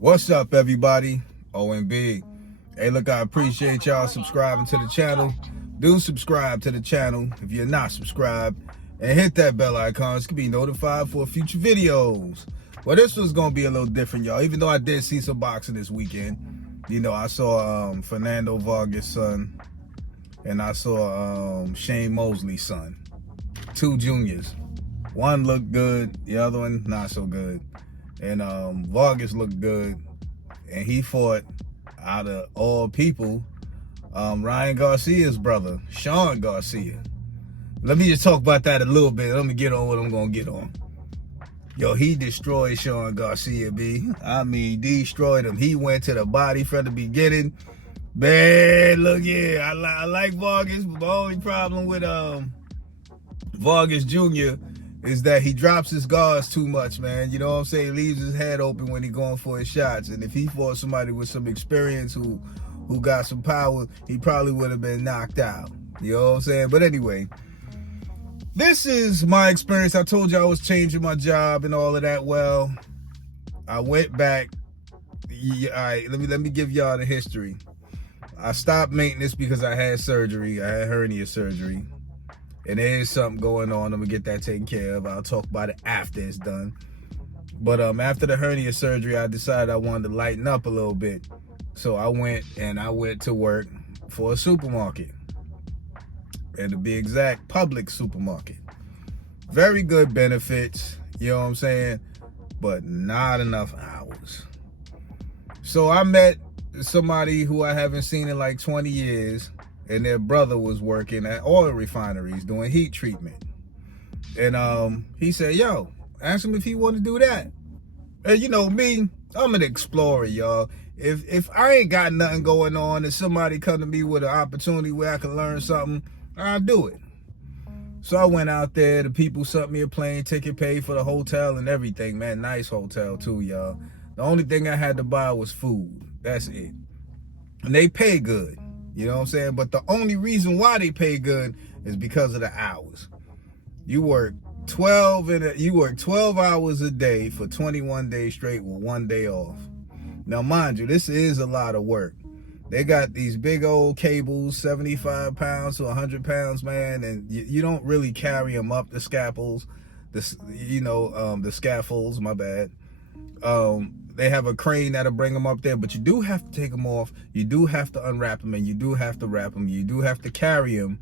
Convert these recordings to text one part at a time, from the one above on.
What's up, everybody? OMB. Hey, look, I appreciate y'all subscribing to the channel. Do subscribe to the channel if you're not subscribed, and hit that bell icon so you can be notified for future videos. Well, this was gonna be a little different, y'all. Even though I did see some boxing this weekend, you know, I saw Fernando Vargas' son, and I saw Shane Mosley's son, two juniors. One looked good, the other one not so good. And Vargas looked good, and he fought, out of all people, Ryan Garcia's brother, Sean Garcia. Let me just talk about that a little bit. Let me get on what I'm gonna get on. Yo, he destroyed Sean Garcia, B. I mean, destroyed him. He went to the body from the beginning. Man, look here, I like Vargas, but the only problem with Vargas Jr. is that he drops his guards too much, man. You know what I'm saying? He leaves his head open when he going for his shots. And if he fought somebody with some experience who got some power, he probably would have been knocked out. You know what I'm saying? But anyway, this is my experience. I told you I was changing my job and all of that. Well, I went back. All right, let me give y'all the history. I stopped maintenance because I had surgery. I had hernia surgery. And there is something going on. I'm gonna get that taken care of. I'll talk about it after it's done. But after the hernia surgery, I decided I wanted to lighten up a little bit. So I went to work for a supermarket. And to be exact, public supermarket. Very good benefits, you know what I'm saying? But not enough hours. So I met somebody who I haven't seen in like 20 years. And their brother was working at oil refineries doing heat treatment. And he said, yo, ask him if he want to do that. And you know me, I'm an explorer, y'all. If I ain't got nothing going on and somebody come to me with an opportunity where I can learn something, I'll do it. So I went out there. The people sent me a plane ticket, paid for the hotel and everything, man. Nice hotel too, y'all. The only thing I had to buy was food. That's it. And they pay good. You know what I'm saying? But the only reason why they pay good is because of the hours. You work 12 hours a day for 21 days straight with 1 day off. Now, mind you, this is a lot of work. They got these big old cables, 75 pounds to 100 pounds, man, and you don't really carry them up the scaffolds. The scaffolds, my bad. They have a crane that'll bring them up there, but you do have to take them off. You do have to unwrap them, and you do have to wrap them. You do have to carry them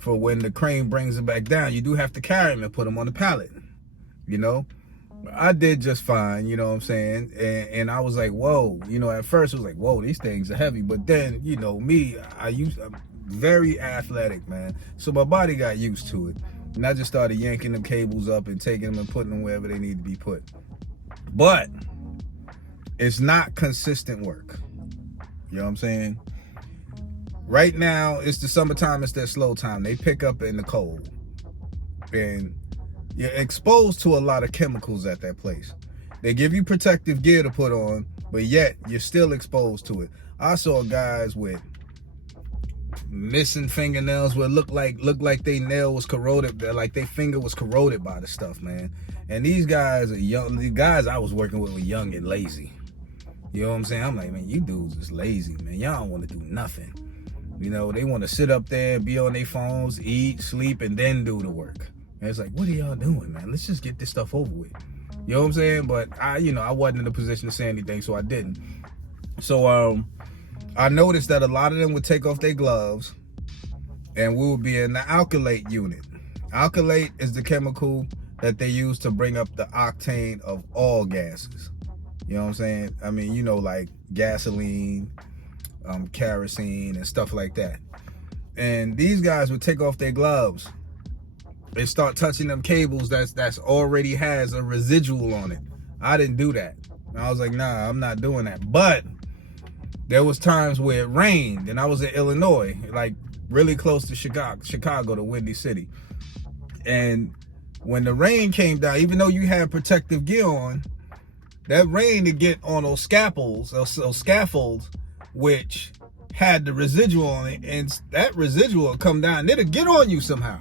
for when the crane brings them back down. You do have to carry them and put them on the pallet, you know? I did just fine, you know what I'm saying? And I was like, whoa, you know, at first it was like, whoa, these things are heavy. But then, you know, me, I'm very athletic, man. So my body got used to it. And I just started yanking them cables up and taking them and putting them wherever they need to be put. But it's not consistent work. You know what I'm saying? Right now, it's the summertime, it's their slow time. They pick up in the cold. And you're exposed to a lot of chemicals at that place. They give you protective gear to put on, but yet you're still exposed to it. I saw guys with missing fingernails where it looked like their nail was corroded, like their finger was corroded by the stuff, man. And these guys are young. The guys I was working with were young and lazy. You know what I'm saying? I'm like, man, you dudes is lazy, man. Y'all don't want to do nothing. You know, they want to sit up there, be on their phones, eat, sleep, and then do the work. And it's like, what are y'all doing, man? Let's just get this stuff over with. You know what I'm saying? But I wasn't in a position to say anything, so I didn't. So I noticed that a lot of them would take off their gloves, and we would be in the alkylate unit. Alkylate is the chemical that they use to bring up the octane of all gases. You know what I'm saying? I mean, you know, like gasoline, kerosene, and stuff like that. And these guys would take off their gloves and start touching them cables that's already has a residual on it. I didn't do that. I was like, nah, I'm not doing that. But there was times where it rained, and I was in Illinois, like really close to Chicago, the Windy City. And when the rain came down, even though you had protective gear on, that rain to get on those scaffolds, which had the residual on it, and that residual will come down, it'll get on you somehow.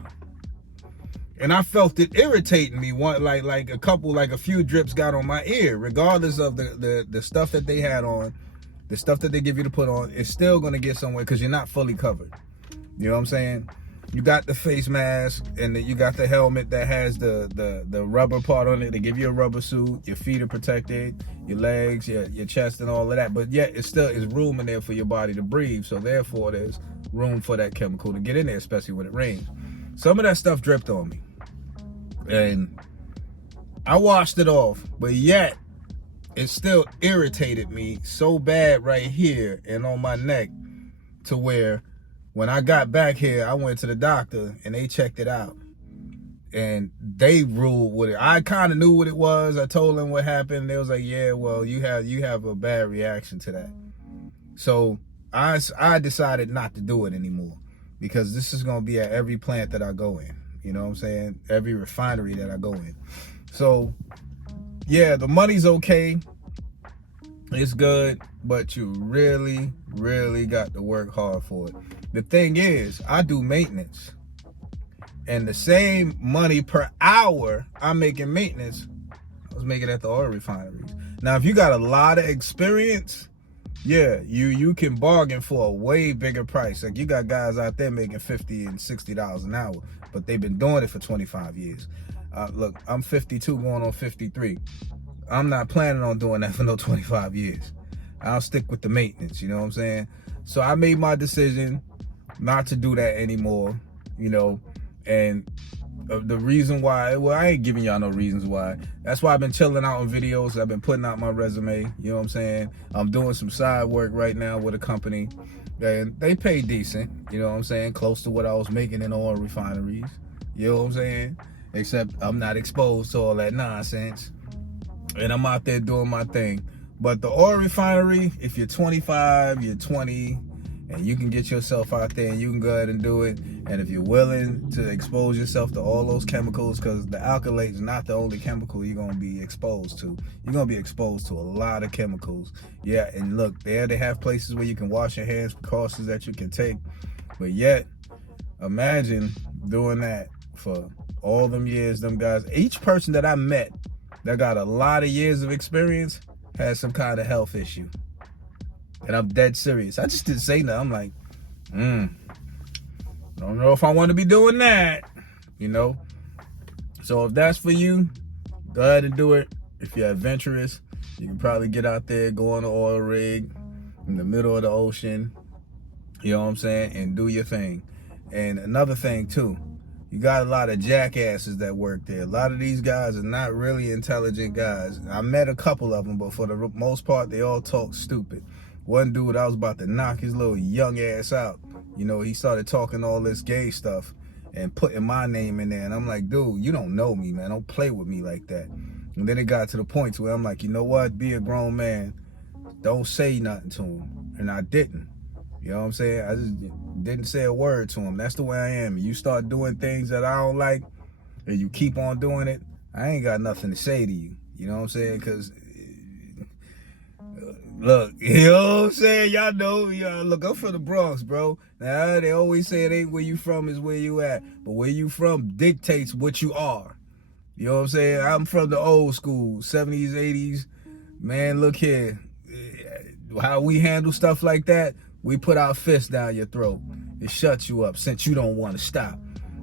And I felt it irritating me. A few drips got on my ear, regardless of the stuff that they had on, the stuff that they give you to put on. It's still gonna get somewhere because you're not fully covered. You know what I'm saying? You got the face mask, and you got the helmet that has the rubber part on it. They give you a rubber suit. Your feet are protected, your legs, your chest, and all of that. But yet, it still is room in there for your body to breathe. So therefore, there's room for that chemical to get in there, especially when it rains. Some of that stuff dripped on me, and I washed it off. But yet, it still irritated me so bad right here and on my neck, to where when I got back here, I went to the doctor and they checked it out. And they ruled with it. I kind of knew what it was. I told them what happened. They was like, yeah, well, you have a bad reaction to that. So I decided not to do it anymore, because this is going to be at every plant that I go in. You know what I'm saying? Every refinery that I go in. So, yeah, the money's okay. It's good, but you really, really got to work hard for it. The thing is, I do maintenance, and the same money per hour I'm making maintenance, I was making at the oil refineries. Now, if you got a lot of experience, yeah, you can bargain for a way bigger price. Like, you got guys out there making $50 and $60 an hour, but they've been doing it for 25 years. Look, I'm 52 going on 53. I'm not planning on doing that for no 25 years. I'll stick with the maintenance, you know what I'm saying? So I made my decision not to do that anymore, you know, and the reason why, well, I ain't giving y'all no reasons why. That's why I've been chilling out on videos. I've been putting out my resume, you know what I'm saying? I'm doing some side work right now with a company, and they pay decent, you know what I'm saying? Close to what I was making in oil refineries, you know what I'm saying? Except I'm not exposed to all that nonsense, and I'm out there doing my thing. But the oil refinery, if you're 25, you're 20, and you can get yourself out there and you can go ahead and do it. And if you're willing to expose yourself to all those chemicals, because the alkylate is not the only chemical you're going to be exposed to. You're going to be exposed to a lot of chemicals. Yeah, and look, they have places where you can wash your hands, precautions that you can take. But yet, imagine doing that for all them years, them guys. Each person that I met that got a lot of years of experience has some kind of health issue. And I'm dead serious. I just didn't say nothing. I'm like, don't know if I want to be doing that, you know? So if that's for you, go ahead and do it. If you're adventurous, you can probably get out there, go on an oil rig in the middle of the ocean, you know what I'm saying, and do your thing. And another thing too, you got a lot of jackasses that work there. A lot of these guys are not really intelligent guys. I met a couple of them, but for the most part, they all talk stupid. One dude, I was about to knock his little young ass out. You know, he started talking all this gay stuff and putting my name in there. And I'm like, dude, you don't know me, man. Don't play with me like that. And then it got to the point where I'm like, you know what? Be a grown man. Don't say nothing to him. And I didn't. You know what I'm saying? I just didn't say a word to him. That's the way I am. You start doing things that I don't like, and you keep on doing it, I ain't got nothing to say to you. You know what I'm saying? Because, look, you know what I'm saying? Y'all know, look, I'm from the Bronx, bro. Now, they always say it ain't where you from, is where you at. But where you from dictates what you are. You know what I'm saying? I'm from the old school, 70s, 80s. Man, look here. How we handle stuff like that, we put our fists down your throat. It shuts you up since you don't want to stop.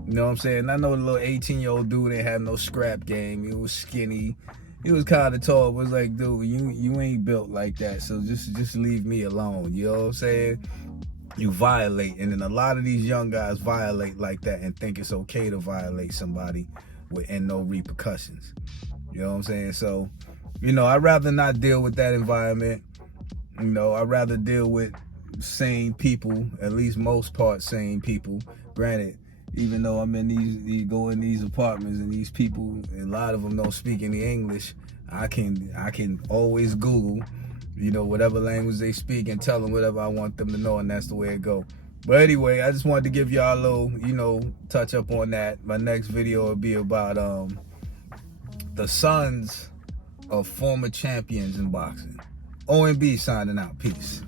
You know what I'm saying? I know the little 18-year-old dude didn't have no scrap game. He was skinny. He was kind of tall. It was like, dude, you ain't built like that. So just leave me alone. You know what I'm saying? You violate. And then a lot of these young guys violate like that and think it's okay to violate somebody and no repercussions. You know what I'm saying? So, you know, I'd rather not deal with that environment. You know, I'd rather deal with sane people, at least most part sane people. Granted, even though I'm in these apartments and these people, a lot of them don't speak any English, I can always Google, you know, whatever language they speak and tell them whatever I want them to know, and that's the way it go. But anyway, I just wanted to give y'all a little, you know, touch up on that. My next video will be about the sons of former champions in boxing. OMB signing out. Peace.